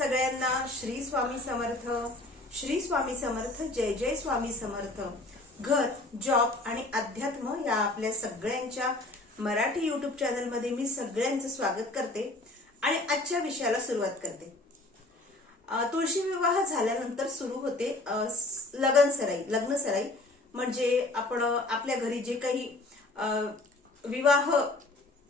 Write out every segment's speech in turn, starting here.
सगळ्यांना श्री स्वामी समर्थ श्री स्वामी समर्थ जय जय स्वामी समर्थ. घर जॉब आणि अध्यात्म या आपल्या सगळ्यांच्या मराठी युट्यूब चॅनलमध्ये मी सगळ्यांचं स्वागत करते आणि आजच्या विषयाला सुरुवात करते. तुळशी विवाह झाल्यानंतर सुरू होते लगन सराई लग्न सराई म्हणजे आपण आपल्या घरी जे काही विवाह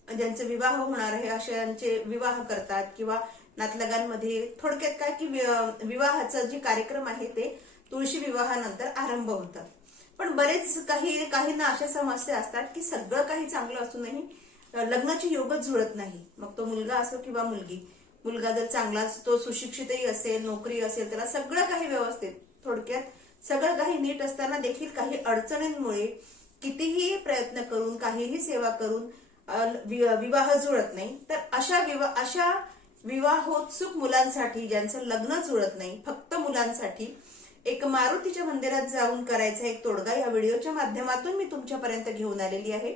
ज्यांचे विवाह होणार आहे अशांचे विवाह करतात किंवा नातलगांमध्ये थोडक्यात काय की वि- विवाहाचा जे कार्यक्रम आहे ते तुळशी विवाहानंतर आरंभ होतात पण बरेच काही काहींना अशा समस्या असतात की सगळं काही चांगलं असूनही लग्नाची योगच जुळत नाही. मग तो मुलगा असो किंवा मुलगी मुलगा जर चांगला तो सुशिक्षितही असेल नोकरी असेल त्याला सगळं काही व्यवस्थित थोडक्यात सगळं काही नीट असताना देखील काही अडचणींमुळे कितीही प्रयत्न करून काहीही सेवा करून विवाह जुळत नाही. तर अशा विवाह अशा विवाहोत्सुक मुलांसाठी ज्यांचं लग्न जुळत नाही फक्त मुलांसाठी एक मारुतीच्या मंदिरात जाऊन करायचा एक तोडगा या व्हिडिओच्या माध्यमातून मी तुमच्यापर्यंत घेऊन आलेली आहे.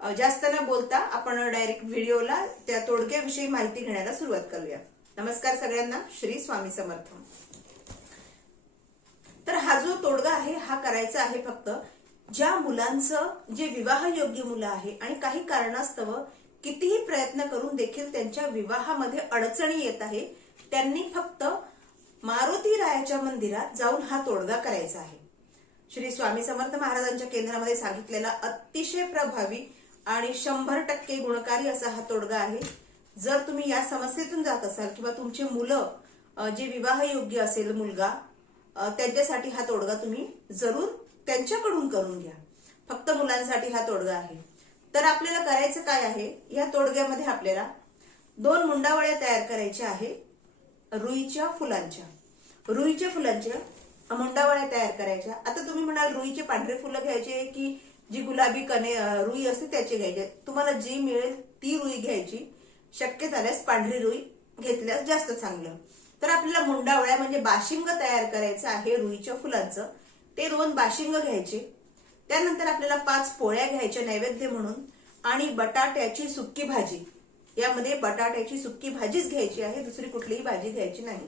जास्त न बोलता आपण डायरेक्ट व्हिडिओला त्या तोडग्याविषयी माहिती घेण्याला सुरुवात करूया. नमस्कार सगळ्यांना श्री स्वामी समर्थ. तर हा जो तोडगा आहे हा करायचा आहे फक्त ज्या मुलांचं जे विवाह योग्य मुलं आहे आणि काही कारणास्तव कितीही प्रयत्न करून देखील त्यांच्या विवाहामध्ये अडचणी येत आहे त्यांनी फक्त मारुती रायाच्या मंदिरात जाऊन हा तोडगा करायचा आहे. श्री स्वामी समर्थ महाराजांच्या केंद्रामध्ये सांगितलेला अतिशय प्रभावी आणि शंभर टक्के गुणकारी असा हा तोडगा आहे. जर तुम्ही या समस्येतून जात असाल किंवा तुमचे मुलं जे विवाह योग्य असेल मुलगा त्यांच्यासाठी हा तोडगा तुम्ही जरूर त्यांच्याकडून करून घ्या. फक्त मुलांसाठी हा तोडगा आहे. तर आपल्याला करायचं काय आहे? या तोडग्यामध्ये आपल्याला दोन मुंडावळ्या तयार करायच्या आहे. रुईच्या फुलांच्या. रुईच्या फुलांच्या मुंडावळ्या तयार करायच्या. आता तुम्ही म्हणाल रुईचे पांढरे फुलं घ्यायचे की जी गुलाबी कने रुई असते त्याची घ्यायचे. तुम्हाला जी मिळेल ती रुई घ्यायची. शक्य झाल्यास पांढरी रुई घेतल्यास जास्त चांगलं. तर आपल्याला मुंडावळ्या म्हणजे बाशिंग तयार करायचं आहे रुईच्या फुलांचं. ते दोन बाशिंग घ्यायचे. त्यानंतर आपल्याला पाच पोळ्या घ्यायच्या नैवेद्य म्हणून आणि बटाट्याची सुक्की भाजी. यामध्ये बटाट्याची सुक्की भाजीच घ्यायची आहे दुसरी कुठलीही भाजी घ्यायची नाही.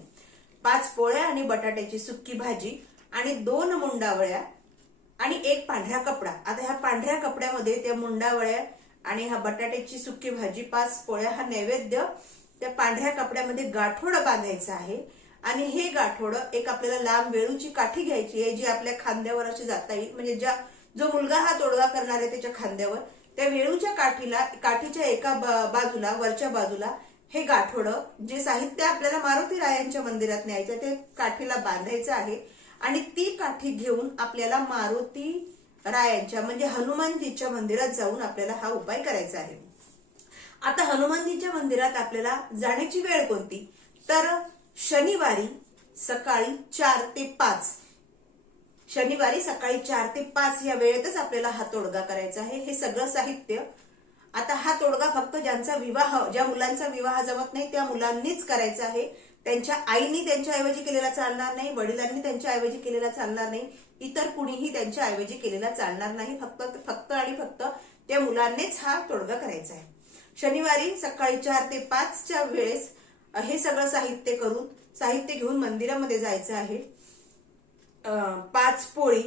पाच पोळ्या आणि बटाट्याची सुक्की भाजी आणि दोन मुंडावळ्या आणि एक पांढरा कपडा. आता ह्या पांढऱ्या कपड्यामध्ये त्या मुंडावळ्या आणि हा बटाट्याची सुक्की भाजी पाच पोळ्या हा नैवेद्य त्या पांढऱ्या कपड्यामध्ये गाठोडं बांधायचं आहे. आणि हे गाठोडं एक आपल्याला लांब वेळूची काठी घ्यायची आहे जी आपल्या खांद्यावर अशी जाता येईल. म्हणजे ज्या जो मुलगा हा तोडगा करणार आहे त्याच्या खांद्यावर त्या वेळूच्या काठीला काठीच्या एका बाजूला वरच्या बाजूला हे गाठोडं जे साहित्य आपल्याला मारुती रायांच्या मंदिरात न्यायचं ते काठीला बांधायचं आहे. आणि ती काठी घेऊन आपल्याला मारुती रायांच्या म्हणजे हनुमानजीच्या मंदिरात जाऊन आपल्याला हा उपाय करायचा आहे. आता हनुमानजीच्या मंदिरात आपल्याला जाण्याची वेळ कोणती? तर शनिवारी सकाळी चार ते पाच शनिवारी सकाळी चार ते पाच या वेळेतच आपल्याला हा तोडगा करायचा आहे. हे सगळं साहित्य. आता हा तोडगा फक्त ज्यांचा विवाह ज्या मुलांचा विवाह जमत नाही त्या मुलांनीच करायचा आहे. त्यांच्या आईनी त्यांच्या ऐवजी केलेला चालणार नाही वडिलांनी त्यांच्या ऐवजी केलेला चालणार नाही इतर कुणीही त्यांच्या ऐवजी केलेला चालणार नाही. फक्त फक्त आणि फक्त त्या मुलांनीच हा तोडगा करायचा आहे. शनिवारी सकाळी चार ते पाचच्या वेळेस हे सगळं साहित्य करून साहित्य घेऊन मंदिरामध्ये जायचं आहे. पाच पोळी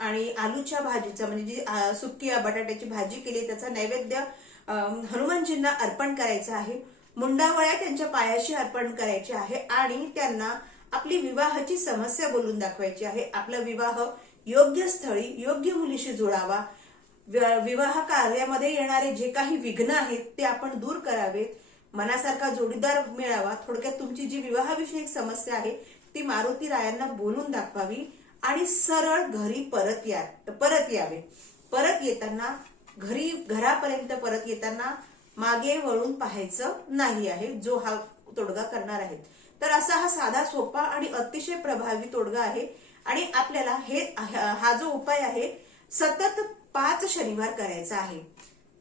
आणि आलूच्या भाजीचा म्हणजे जी सुकी बटाट्याची भाजी केली त्याचा नैवेद्य हनुमानजींना अर्पण करायचं आहे. मुंडावळ्या त्यांच्या पायाशी अर्पण करायचे आहे आणि त्यांना आपली विवाहाची समस्या बोलून दाखवायची आहे. आपला विवाह योग्य स्थळी योग्य मुलीशी जुळावा. विवाह कार्यामध्ये येणारे जे काही विघ्न आहेत ते आपण दूर करावेत. मनासारखा जोडीदार मिळावा. थोडक्यात तुमची जी विवाहाविषयक समस्या आहे ती मारुती रायांना बोलून दाखवावी आणि सरळ घरी परत या परत यावे. परत येताना घरी घरापर्यंत परत येताना मागे वळून पाहायचं नाही आहे जो हा तोडगा करणार आहे. तर असा हा साधा सोपा आणि अतिशय प्रभावी तोडगा आहे आणि आपल्याला हे हा जो उपाय आहे सतत पाच शनिवार करायचा आहे.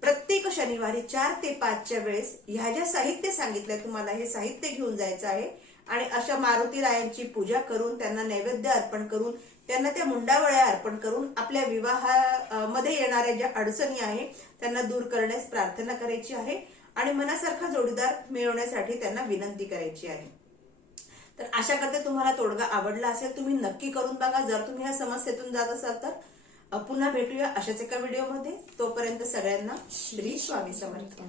प्रत्येक शनिवारी चार ते पाचच्या वेळेस ह्या ज्या साहित्य सांगितलंय तुम्हाला हे साहित्य घेऊन जायचं आहे आणि अशा मारुती रायांची पूजा करून त्यांना नैवेद्य अर्पण करून त्यांना त्या मुंडावळ्या अर्पण करून आपल्या विवाहामध्ये येणाऱ्या ज्या अडचणी आहे त्यांना दूर करण्यास प्रार्थना करायची आहे आणि मनासारखा जोडीदार मिळवण्यासाठी त्यांना विनंती करायची आहे. तर आशा करते तुम्हाला तोडगा आवडला असेल तुम्ही नक्की करून बघा. जर तुम्ही या समस्येतून जात असाल तर पुन्हा भेटूया अशाच एका व्हिडिओमध्ये. तोपर्यंत सगळ्यांना श्री स्वामी समर्थ.